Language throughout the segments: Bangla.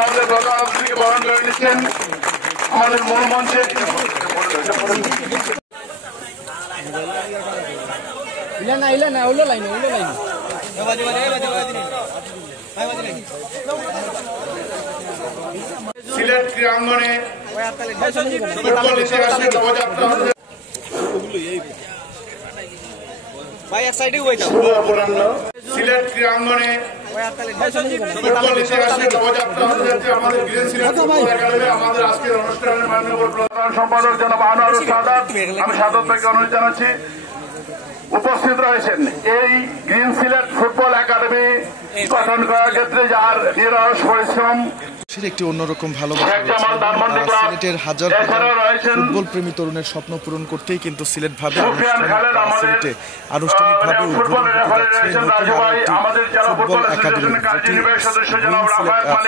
আমাদের প্রধান অতিথিকে বরণ করে নিচ্ছেন আমাদের মূল মঞ্চে। সিলেট ক্রীড়াঙ্গনে ফুটবল ইতিহাসে নবযাত্রা সিলেট ক্রীড়াঙ্গনে ফুটবল ইতিহাসে নবযাত্রা হতে যাচ্ছে আমাদের গ্রিন সিলেট ফুটবল একাডেমি। আমাদের আজকের অনুষ্ঠানের মাননীয় প্রধান সম্পাদক জনাব আনোয়ারুল সাদাত, আমি সাদত ভাইকে অনুরোধ জানাচ্ছি উপস্থিত রয়েছেন। এই গ্রিন সিলেট ফুটবল একাডেমি গঠন করার ক্ষেত্রে যার নিরস পরিশ্রম, একটি অন্যরকম ভালোবাসা সিলেটের হাজার ফুটবল প্রেমী তরুণের স্বপ্ন পূরণ করতেই কিন্তু সিলেট ভাবে সিলেটে আনুষ্ঠানিকভাবে উদ্বোধন হতে যাচ্ছে ফুটবল একাডেমি।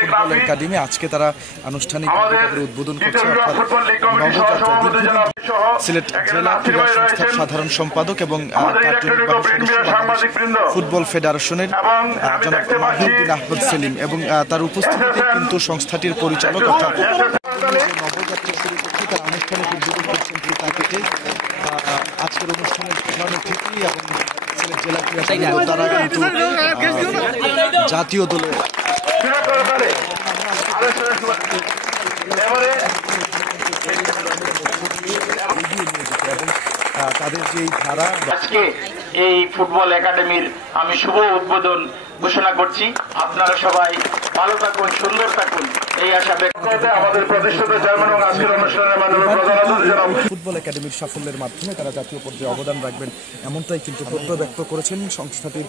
ফুটবল একাডেমি আজকে তারা আনুষ্ঠানিকভাবে উদ্বোধন করছে, অর্থাৎ নবযাত্রা। সিলেট জেলা ক্রীড়া সংস্থার সাধারণ সম্পাদক এবং ফুটবল ফেডারেশনের জনাব মাহিউদ্দিন আহমদ সেলিম এবং তার উপস্থিতিতে কিন্তু সংস্থাটির পরিচালক অর্থাৎ নবযাত্রা শুরু করছে, তার আনুষ্ঠানিক উদ্বোধন করছেন তাকে আজকের অনুষ্ঠানের প্রধান অতিথি এবং সিলেট জেলা ক্রীড়া সংস্থা তারা কিন্তু জাতীয় দলের তাদের যে ধারা। আজকে এই ফুটবল একাডেমির আমি শুভ উদ্বোধন ঘোষণা করছি। আপনারা সবাই ভালো থাকুন, সুন্দর থাকুন, এই আশা ব্যক্ত করতে আমাদের প্রতিষ্ঠিত চেয়ারম্যান এবং আজকের অনুষ্ঠানের মাধ্যমে প্রধান অতিথি জনাব ফুটবল একাডেমির সাফল্যের মাধ্যমে তারা জাতীয় পর্যায়ে অবদান রাখবেন, এমনটাই কিন্তু প্রত্যয় ব্যক্ত করেছেন সংস্থাটির।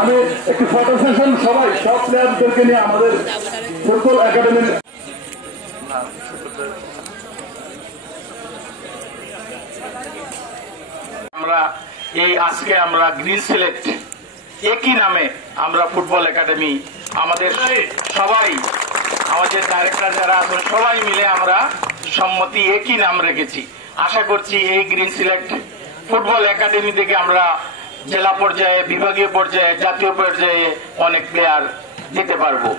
আমি একটি ফটো সেশন সবাই সব প্লেয়ারদেরকে নিয়ে আমাদের ফুটবল একাডেমির আজকে আমরা গ্রিন সিলেট একই নামে আমরা ফুটবল একাডেমি আমাদের সবাই আমাদের ডাইরেক্টর যারা আছেন সবাই মিলে আমরা সম্মতি একই নাম রেখেছি। আশা করছি এই গ্রিন সিলেট ফুটবল একাডেমি থেকে আমরা জেলা পর্যায়ে, বিভাগীয় পর্যায়ে, জাতীয় পর্যায়ে অনেক প্লেয়ার দিতে পারবো।